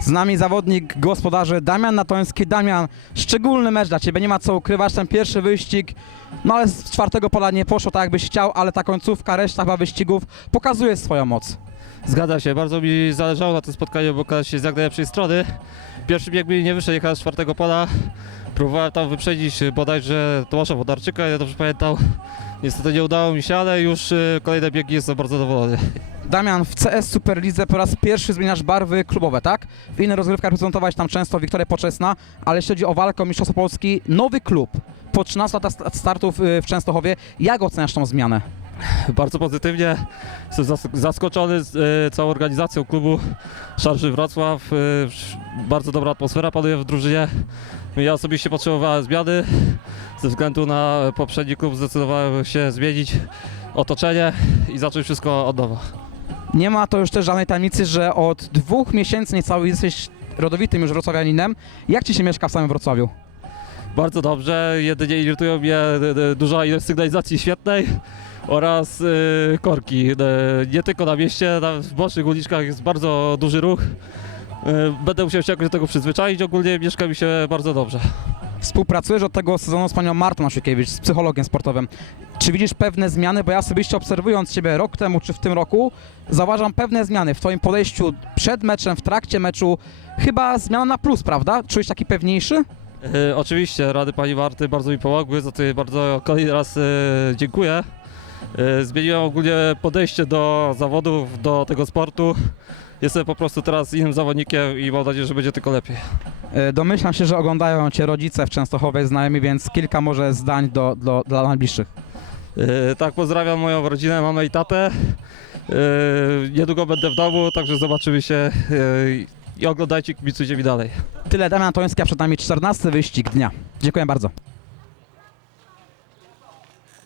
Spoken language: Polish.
Z nami zawodnik gospodarzy Damian Natoński. Damian, szczególny mecz dla Ciebie, nie ma co ukrywać, ten pierwszy wyścig, no ale z czwartego pola nie poszło tak jakbyś chciał, ale ta końcówka, reszta chyba wyścigów pokazuje swoją moc. Zgadza się, bardzo mi zależało na tym spotkaniu, bo okazał się z jak najlepszej strony. Pierwszy bieg mi nie wyszedł, jechałem z czwartego pola. Próbowałem tam wyprzedzić bodajże Tomasza Wodarczyka, ja dobrze pamiętam. Niestety nie udało mi się, ale już y, kolejne biegi jestem bardzo zadowolony. Damian, w CS Superlidze po raz pierwszy zmieniasz barwy klubowe, tak? W innych rozgrywkach reprezentowałeś tam często Wiktorię Poczesna, ale jeśli chodzi o walkę o Mistrzostwo Polski, nowy klub, po 13 latach st- startów y, w Częstochowie, jak oceniasz tą zmianę? Bardzo pozytywnie. Jestem zas- zaskoczony z y, całą organizacją klubu Szarży Wrocław. Y, bardzo dobra atmosfera panuje w drużynie. Ja osobiście potrzebowałem zmiany. Ze względu na poprzedni klub zdecydowałem się zmienić otoczenie i zacząć wszystko od nowa. Nie ma to już też żadnej tajemnicy, że od dwóch miesięcy niecały jesteś rodowitym już wrocławianinem. Jak Ci się mieszka w samym Wrocławiu? Bardzo dobrze. Jedynie irytują mnie y, duża ilość sygnalizacji świetnej oraz y, korki. Y, nie tylko na mieście, na, w bocznych uliczkach jest bardzo duży ruch. Y, Będę musiał się jakoś do tego przyzwyczaić. Ogólnie mieszka mi się bardzo dobrze. Współpracujesz od tego sezonu z panią Martą Nasiukiewicz, z psychologiem sportowym. Czy widzisz pewne zmiany? Bo ja osobiście obserwując Ciebie rok temu czy w tym roku, zauważam pewne zmiany w Twoim podejściu przed meczem, w trakcie meczu. Chyba zmiana na plus, prawda? Czujesz taki pewniejszy? Y, Oczywiście rady pani Marty bardzo mi pomogły, za to jej bardzo kolejny raz y, dziękuję. Y, Zmieniłem ogólnie podejście do zawodów, do tego sportu. Jestem po prostu teraz innym zawodnikiem i mam nadzieję, że będzie tylko lepiej. E, Domyślam się, że oglądają Cię rodzice w Częstochowie, znajomi, więc kilka może zdań do, do, dla najbliższych. E, Tak, pozdrawiam moją rodzinę, mamę i tatę. E, Niedługo będę w domu, także zobaczymy się e, i oglądajcie, kibicujcie mi dalej. Tyle Damian Toński, a przed nami 14 wyścig dnia. Dziękuję bardzo.